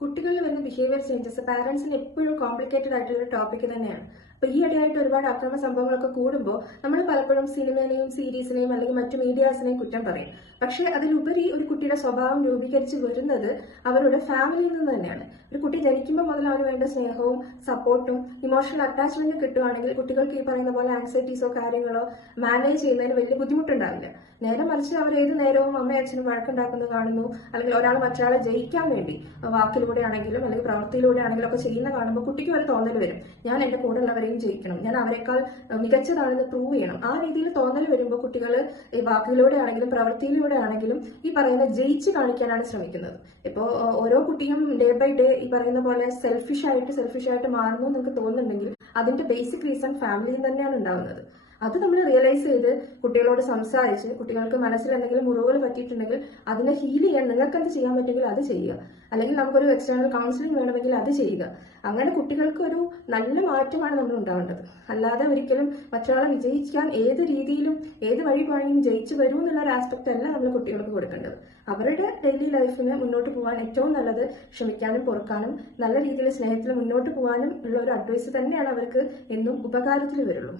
കുട്ടികളിൽ വരുന്ന behaviour changes പാരന്റ്സിന് എപ്പോഴും കോംപ്ലിക്കേറ്റഡ് ആയിട്ടുള്ള ഒരു ടോപ്പിക് തന്നെയാണ്. അപ്പൊ ഈ ഇടയായിട്ട് ഒരുപാട് അക്രമ സംഭവങ്ങളൊക്കെ കൂടുമ്പോൾ നമ്മൾ പലപ്പോഴും സിനിമയെയും സീരീസിനെയും അല്ലെങ്കിൽ മറ്റു മീഡിയാസിനെയും കുറ്റം പറയും. പക്ഷെ അതിലുപരി ഒരു കുട്ടിയുടെ സ്വഭാവം രൂപീകരിച്ച് വരുന്നത് അവരുടെ ഫാമിലിയിൽ നിന്ന് തന്നെയാണ്. ഒരു കുട്ടി ജനിക്കുമ്പോൾ മുതൽ അവന് വേണ്ട സ്നേഹവും സപ്പോർട്ടും ഇമോഷണൽ അറ്റാച്ച്മെന്റും കിട്ടുവാണെങ്കിൽ കുട്ടികൾക്ക് ഈ പറയുന്ന പോലെ ആൻസൈറ്റീസോ കാര്യങ്ങളോ മാനേജ് ചെയ്യുന്നതിന് വലിയ ബുദ്ധിമുട്ടുണ്ടാവില്ല. നേരെ മറിച്ച് അവർ ഏത് നേരവും അമ്മയും അച്ഛനും വഴക്കുണ്ടാക്കുന്നത് കാണുന്നു, അല്ലെങ്കിൽ ഒരാൾ മറ്റൊരാളെ ജയിക്കാൻ വേണ്ടി വാക്കിലൂടെ ആണെങ്കിലും അല്ലെങ്കിൽ പ്രവൃത്തിയിലൂടെ ആണെങ്കിലും ഒക്കെ ചെയ്യുന്ന കാണുമ്പോൾ കുട്ടിക്ക് ഒരു തോന്നൽ വരും, ഞാൻ എന്റെ കൂടെ ഉള്ളവരെയും ജയിക്കണം, ഞാൻ അവരെക്കാൾ മികച്ചതാണെന്ന് പ്രൂവ് ചെയ്യണം. ആ രീതിയിൽ തോന്നൽ വരുമ്പോൾ കുട്ടികൾ ഈ വാക്കിലൂടെ ആണെങ്കിലും പ്രവൃത്തിയിലൂടെ ആണെങ്കിലും ഈ പറയുന്ന ജയിച്ച് കാണിക്കാനാണ് ശ്രമിക്കുന്നത്. ഇപ്പോൾ ഓരോ കുട്ടിയും ഡേ ബൈ ഡേ ഈ പറയുന്ന പോലെ സെൽഫിഷ് ആയിട്ട് മാറുന്നു നിങ്ങൾക്ക് തോന്നുന്നുണ്ടെങ്കിൽ അതിന്റെ ബേസിക് റീസൺ ഫാമിലിയിൽ തന്നെയാണ് ഉണ്ടാവുന്നത്. അത് നമ്മൾ റിയലൈസ് ചെയ്ത് കുട്ടികളോട് സംസാരിച്ച് കുട്ടികൾക്ക് മനസ്സിൽ എന്തെങ്കിലും മുറിവുകൾ പറ്റിയിട്ടുണ്ടെങ്കിൽ അതിനെ ഹീൽ ചെയ്യാൻ നിങ്ങൾക്ക് എന്ത് ചെയ്യാൻ പറ്റുമെങ്കിൽ അത് ചെയ്യുക. അല്ലെങ്കിൽ നമുക്കൊരു എക്സ്റ്റേണൽ കൗൺസിലിംഗ് വേണമെങ്കിൽ അത് ചെയ്യുക. അങ്ങനെ കുട്ടികൾക്ക് ഒരു നല്ല മാറ്റമാണ് നമ്മൾ ഉണ്ടാവേണ്ടത്. അല്ലാതെ ഒരിക്കലും മറ്റൊരാളെ വിജയിക്കാൻ ഏത് രീതിയിലും ഏത് വഴി പോയെങ്കിലും ജയിച്ചു വരൂ എന്നുള്ള ഒരു ആസ്പെക്ട് അല്ല നമ്മൾ കുട്ടികൾക്ക് കൊടുക്കേണ്ടത്. അവരുടെ ഡെയിലി ലൈഫിന് മുന്നോട്ട് പോകാൻ ഏറ്റവും നല്ലത് ക്ഷമിക്കാനും പൊറുക്കാനും നല്ല രീതിയിൽ സ്നേഹത്തിൽ മുന്നോട്ട് പോകാനും ഉള്ള ഒരു അഡ്വൈസ് തന്നെയാണ് അവർക്ക് എന്നും ഉപകാരത്തിൽ വരുള്ളൂ.